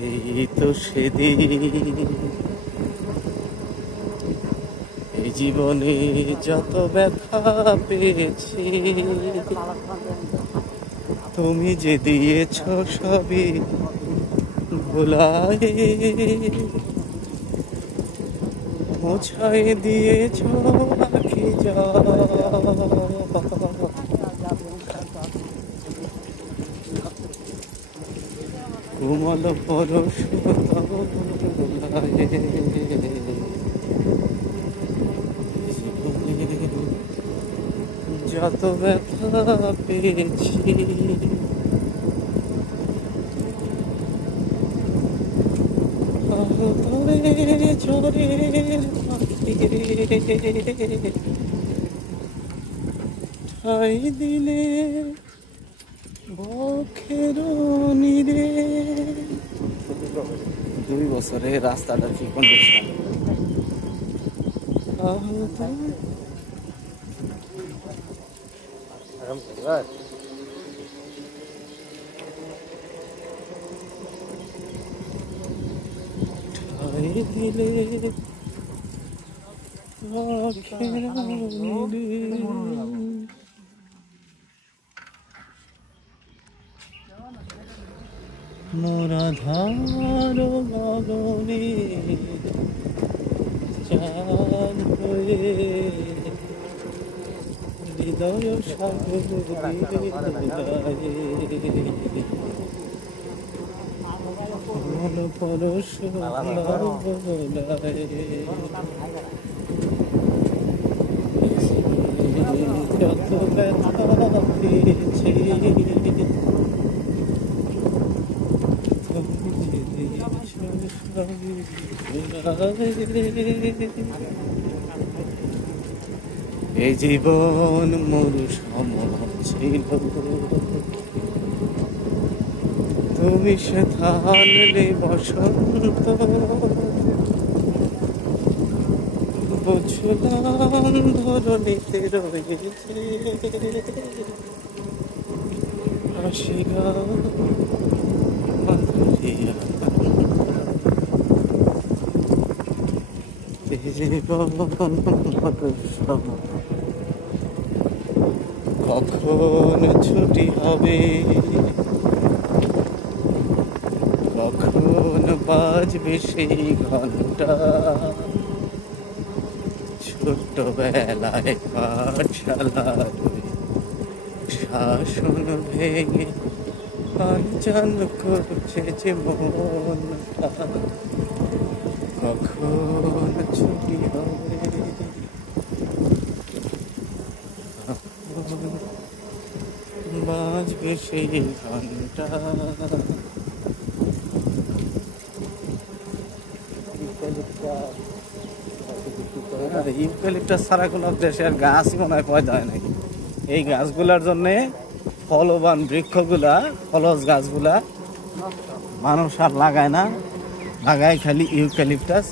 এই তো সেদিন এই জীবনে যত ব্যথা পেয়েছি তুমি যে দিয়েছ সবই ভুলাই মোছাই দিয়েছ আখি যা কোমল পরশ যত ব্যথা পেয়েছি ঝড়ের ঠাই দিলে বক্ষের নিরে 2 বছরে রাস্তাটা কি কন্ডিশন ঠাই দিলে বক্ষের নিরে মোরা ধার গগনে চাঁদ হয়ে হৃদয় সাগর কোমল পরশ যত ব্যথা পেয়েছি এই জীবন মরু সম ছিল তুমি সে থানলে বসন্ত বুঝলাম ধরণীতে রয়েছে আশিগা কখন ছুটি হবে কখন বাজবে সেই ঘন্টা ছোট্টবেলায় পাঠশালায় শাসন ভেঙে পাঞ্চাল করছে যে মনটা কখন ছুটি হবে বাজবে সেই ঘন্টা ইউক্যালিপটাস ছাড়া কোনো দেশে আর গাছই মনে হয় পয়দা হয় নাকি এই গাছগুলার জন্যে ফলবান বৃক্ষগুলা ফলজ গাছগুলা মানুষ আর লাগায় না লাগায় খালি ইউক্যালিপটাস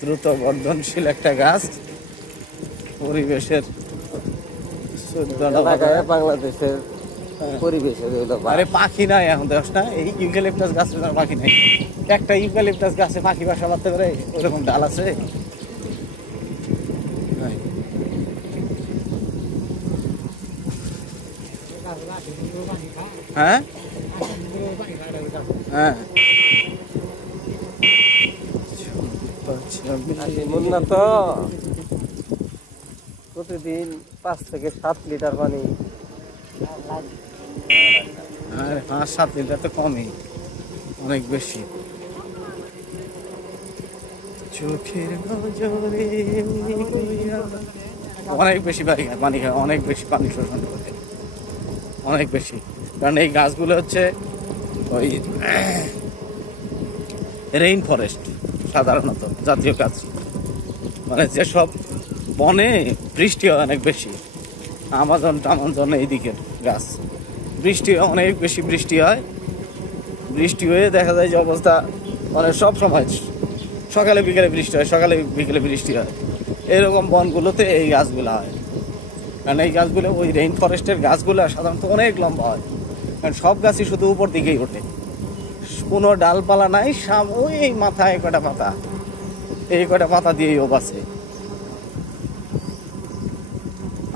দ্রুত বর্ধনশীল একটা গাছ পরিবেশের বাংলাদেশের পরিবেশের আরে পাখি নাই এখন দেখ না এই ইউক্যালিপটাস গাছের পাখি নাই একটা ইউক্যালিপটাস গাছে পাখি বাসা বাঁধতে পারে ওরকম ডাল আছে হ্যাঁ হ্যাঁ মুন্না তো প্রতিদিন 5 থেকে 7 লিটার পানি 5-7 লিটার তো কমই অনেক বেশি চোখের নজরে অনেক বেশি পানি খায় অনেক বেশি পানি শোষণ করে অনেক বেশি কারণ এই গাছগুলো হচ্ছে ওই রেইন ফরেস্ট সাধারণত জাতীয় গাছ মানে যেসব বনে বৃষ্টি হয় অনেক বেশি আমাজন এইদিকের গাছ বৃষ্টি অনেক বেশি বৃষ্টি হয় বৃষ্টি হয়ে দেখা যায় যে অবস্থা মানে সব সময় সকালে বিকেলে বৃষ্টি হয় সকালে বিকেলে বৃষ্টি হয় এরকম বনগুলোতে এই গাছগুলো হয় কারণ এই গাছগুলো ওই রেইন ফরেস্টের গাছগুলো সাধারণত অনেক লম্বা হয় কারণ সব গাছই শুধু উপর দিকেই ওঠে কোনো ডালপালা নাই, ওই এই মাথায় কটা পাতা, এই কটা পাতা দিয়েই ও বাঁচে।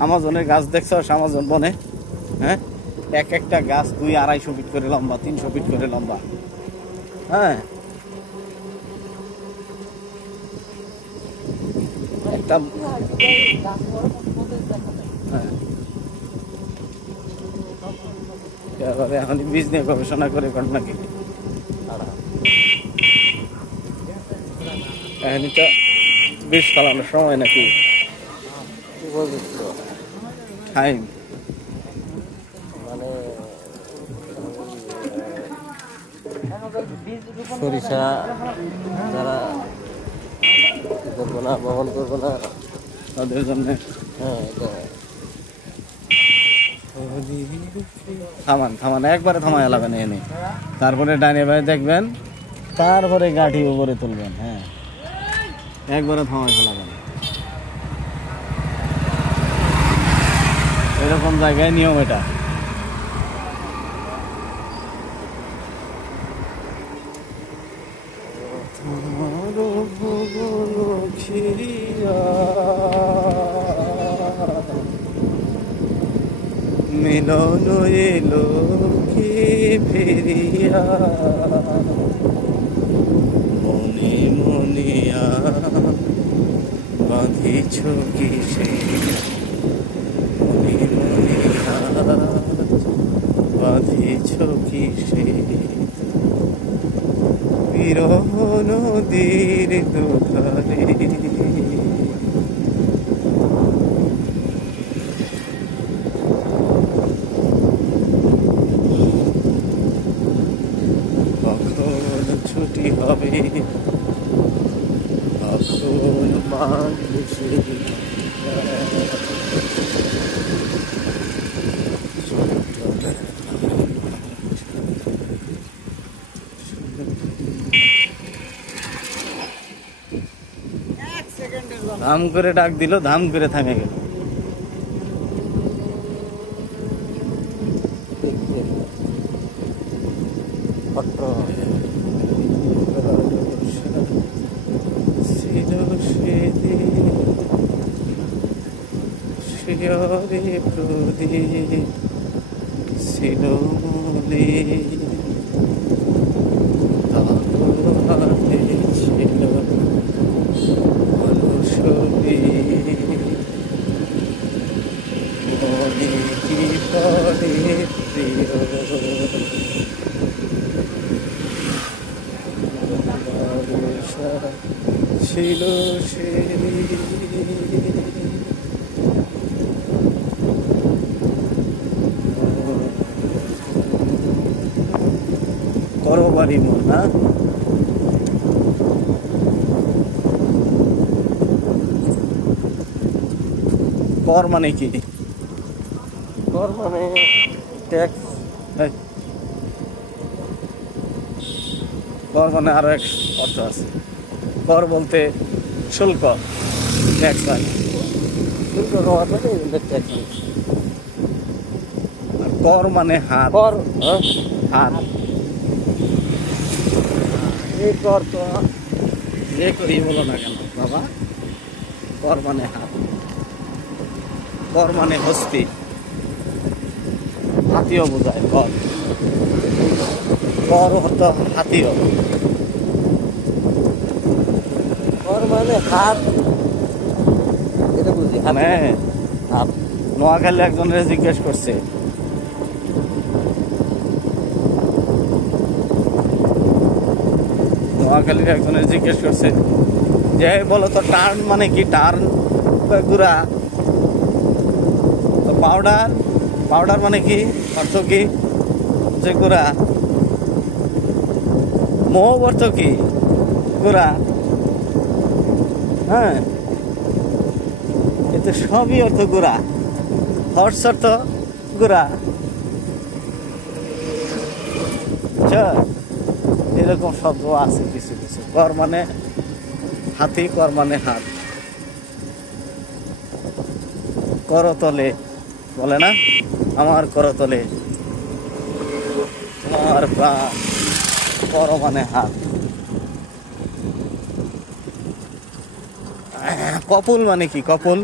আমাজনের গাছ দেখছো আমাজন বনে? হ্যাঁ, এক একটা গাছ 200-250 ফিট করে লম্বা, 300 ফিট করে লম্বা। হ্যাঁ, একটা এখন বীজ নিয়ে গবেষণা করে কর নাকি? এখনই তো বীজ ফলানোর সময় নাকি? টাইম মানে সরিষা যারা করবো না, বহন করবো না, তাদের জন্য। হ্যাঁ থামান থামান, একবারে থামায় এলাবেন এনে, তারপরে ডাইনে বাই দেখবেন, তারপরে গাঠি উপরে তুলবেন। হ্যাঁ, একবারে থামায় ফেলাবেন। এরকম জায়গায় নিয়ম এটা। মিলন এলো কি ফিরিয়া, মনে মনিয়া বাঁধিছ কিসে, মনে মনিয়া বাঁধিছ কিসে, বিরহ নদীর দুধারে। ছুটি হবে কখন বাংলাদেশে, ধাম করে ডাক দিল, ধাম করে থামে গেল। শিয়রে প্রদীপ ছিল মনে, হাতে ছিল অনুসরী, মনে কি পরে প্রিয় ছিল সে। করবারি মন না, কর মানে কি? কর মানে ট্যাক্স। কর মানে আরো এক অর্থ আছে। কর বলতে শুল্ক, ট্যাক্স হয়। শুল্ক হওয়া থেকে ট্যাক্স। আর কর মানে হাত, কর হাত। এই কর তো যে করি বলো না কেন বাবা, কর মানে হাত, কর মানে হস্তি, হাতিও বোঝায় কর, কর হতো হাতিও। কর মানে হাত, এটা বুঝি মানে হাত। নোয়াখালী একজনের জিজ্ঞেস করছে, নোয়াখালীর একজনের জিজ্ঞেস করছে যে বলো তো টার্ন মানে কি? টার্ন গুড়া। তো পাউডার, পাউডার মানে কি? অর্থ কি? যে গুড়া। মোহ অর্থ কি? গুড়া। হ্যাঁ, এতে সবই অর্থ গুড়া। হর্স অর্থ গুড়া। এরকম শব্দ আছে কিছু কিছু। কর মানে হাতি, কর মানে হাত। করতলে বলে না, আমার করতলে তোমার প্রাণ বড় মানে হাত। কপুল মানে কি? কপুল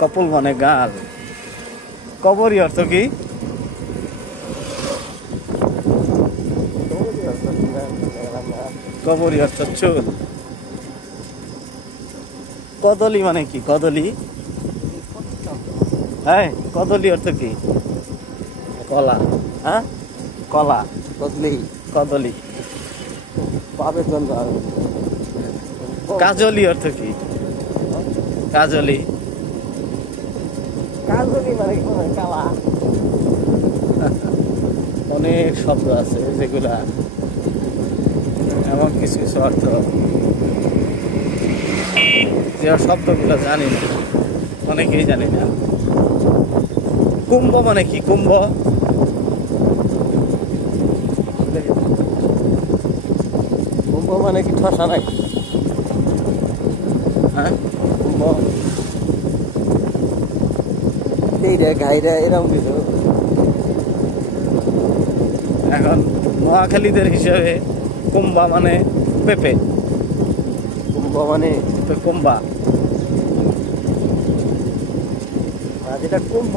কপুল মানে গাল। কবরই অর্থ কি? কবরই অর্থ চুল। কদলি মানে কি? কদলি, হ্যাঁ কদলি অর্থ কি? কলা। হ্যাঁ কলা, কদলি কদলি। পাবে জন্য কাজলি অর্থ কি? কাজলি, কাজলি মানে কি? কালা। অনেক শব্দ আছে যেগুলা এমন কিছু কিছু অর্থ যে শব্দগুলো জানি না, অনেকেই জানি না। কুম্ভ মানে কি? কুম্ভ, কুম্ভ মানে কি? ঠসা নাকি? হ্যাঁ কুম্ভ এইটা গাইরা এরকম কিছু। এখন নোয়াখালীদের হিসেবে কুম্বা মানে পেঁপে, কুম্ভ মানে কুম্বা। যেটা কুম্ভ,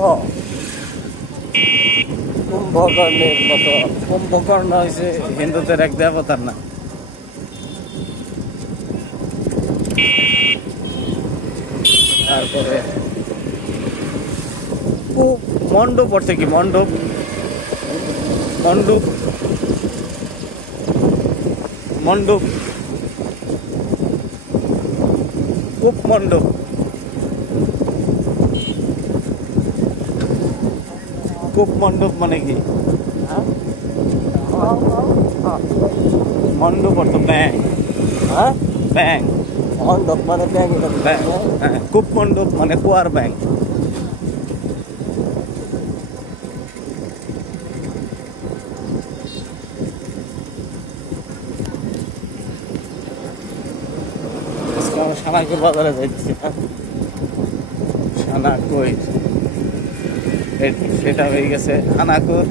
কুম্ভকর্ণের মতো। কুম্ভকর্ণ হয়েছে হিন্দুদের এক দেবতার নাম। তারপরে মণ্ডপ অর্থে কি? মণ্ডপ, মণ্ডপ, মণ্ডপ, কূপ মণ্ডপ। কূপ মণ্ডপ মানে কি? মণ্ডপ অর্থ ব্যাং। হ্যাঁ ব্যাং, মণ্ডপ মানে ব্যাং। ব্যাং। হ্যাঁ কূপ মণ্ডপ মানে কুয়ার ব্যাং। সানাকুর বাজারে যাইতেছি না, সানাকুর সেটা হয়ে গেছে হানাকুর,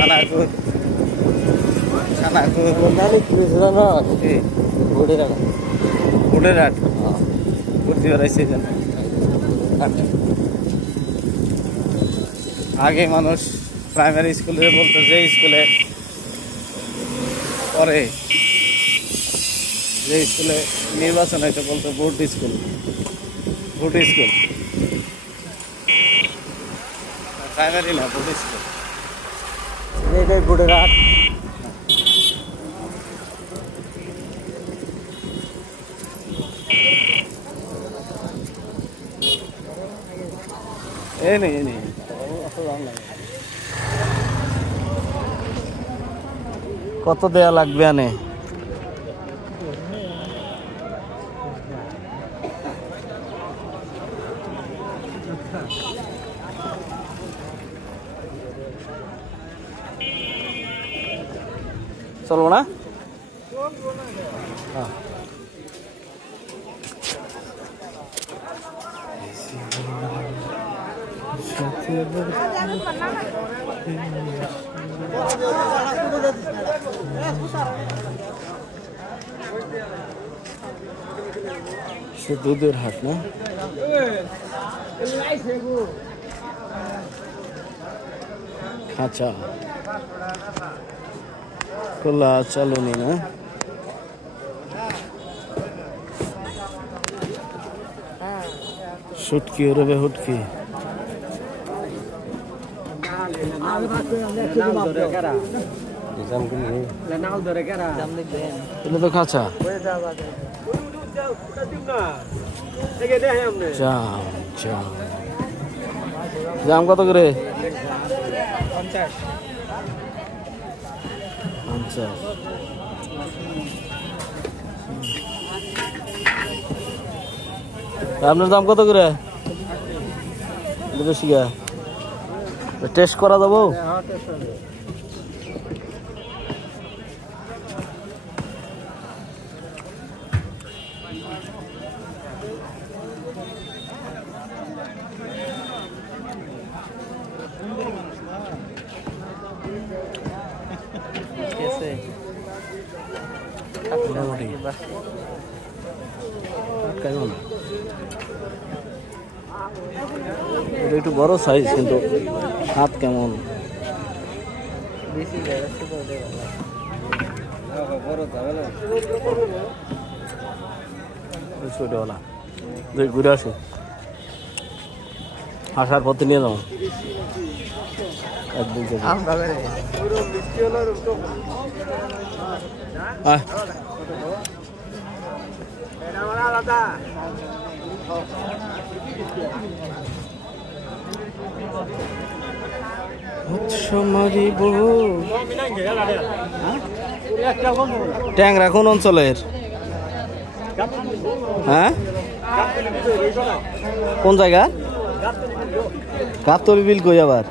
হানাকুর, সানাকুর। ভোটের হাট ভর্তি বেড়াইছে যেন। আগে মানুষ প্রাইমারি স্কুলে বলতো, যে স্কুলে পরে যে স্কুলে নির্বাচন হয়তো বলতো vote school, vote school. Primary না, ভোট স্কুল। এটাই ভোটের হাট। এই নেই, এই নেই। কত দেয়া লাগবে আনে? চলবো না? সে দুধের হাট না? খাঁচা খোলা চালনি না? শুটকি ওরবে হুটকি। এটা তো খাঁচা। জাম, জাম, জাম কত করে? 50। আপনার দাম কত করে? শিখা টেস্ট করা যাবো? কেমন এটা একটু বড় সাইজ কিন্তু হাত কেমন ছোটওয়ালা ঘুরে আসো আসার পথে নিয়ে যাও একদিন ট্যাংরা কোন অঞ্চলের হ্যাঁ কোন জায়গা গাবতলী বিল কই আবার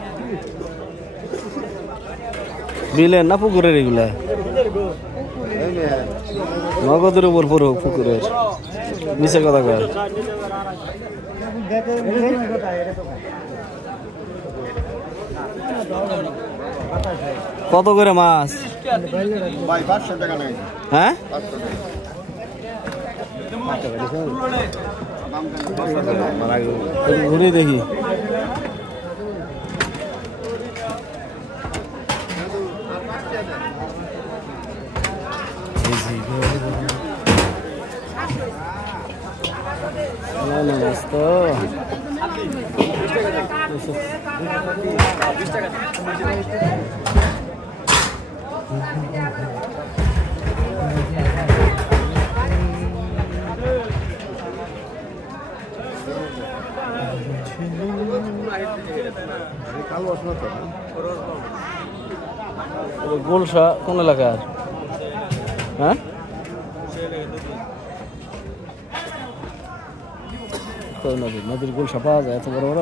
বিলের না পুকুরের এগুলা নগদের উপর পুরো পুকুরের নিচে কথা কয় কত করে মাছ হ্যাঁ ঘুরে দেখি তো গোলসা কোন এলাকার হ্যাঁ নদীর গোলসা পাওয়া যায় এত বড় বড়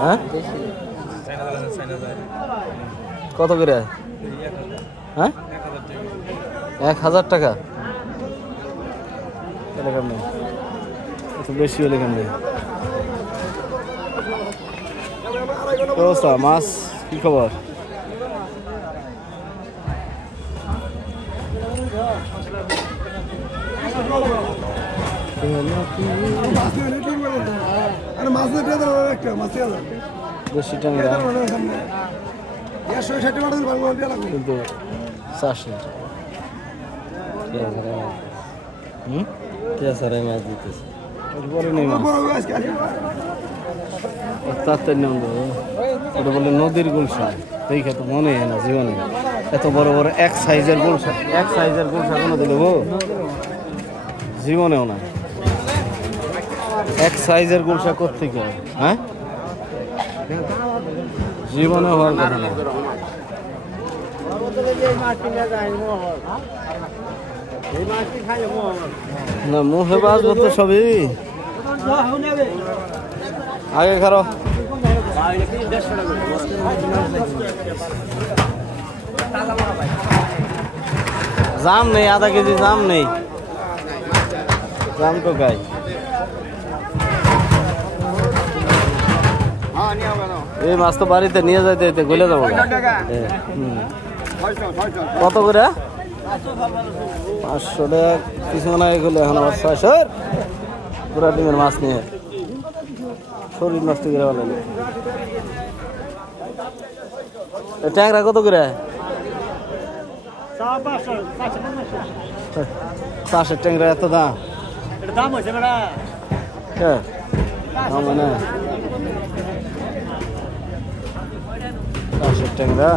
হ্যাঁ কত করে হ্যাঁ 1000 টাকা কেমন এত বেশি হলে কেমন মাছ কি খবর বেশি ট্যাংরা কিন্তু চাষের মাছ দিতেছে ওটা বলে নদীর গুলশা দেখে তো মনে হয় না জীবনে এত বড় বড় এক সাইজের গুলশা কোনো দিল গো জীবনেও না এক সাইজের গুলশা কোত্থেকে হ্যাঁ জীবনে হওয়ার কথা না মুখে বাজবো তো সবই আগে খারো জাম নেই আধা কেজি জাম নেই জাম তো গাই এই মাছ তো বাড়িতে নিয়ে যাইতে গলে যাবো কত করে 500 টাকা কিছু না এগুলো এখন আবার 600 পুরা ডিমের মাছ নিয়ে শরীর নষ্ট করে ভালো ট্যাংরা কত করে 500 ট্যাংরা এত দাম দাম হয়েছে দাম মানে 500 ট্যাংরা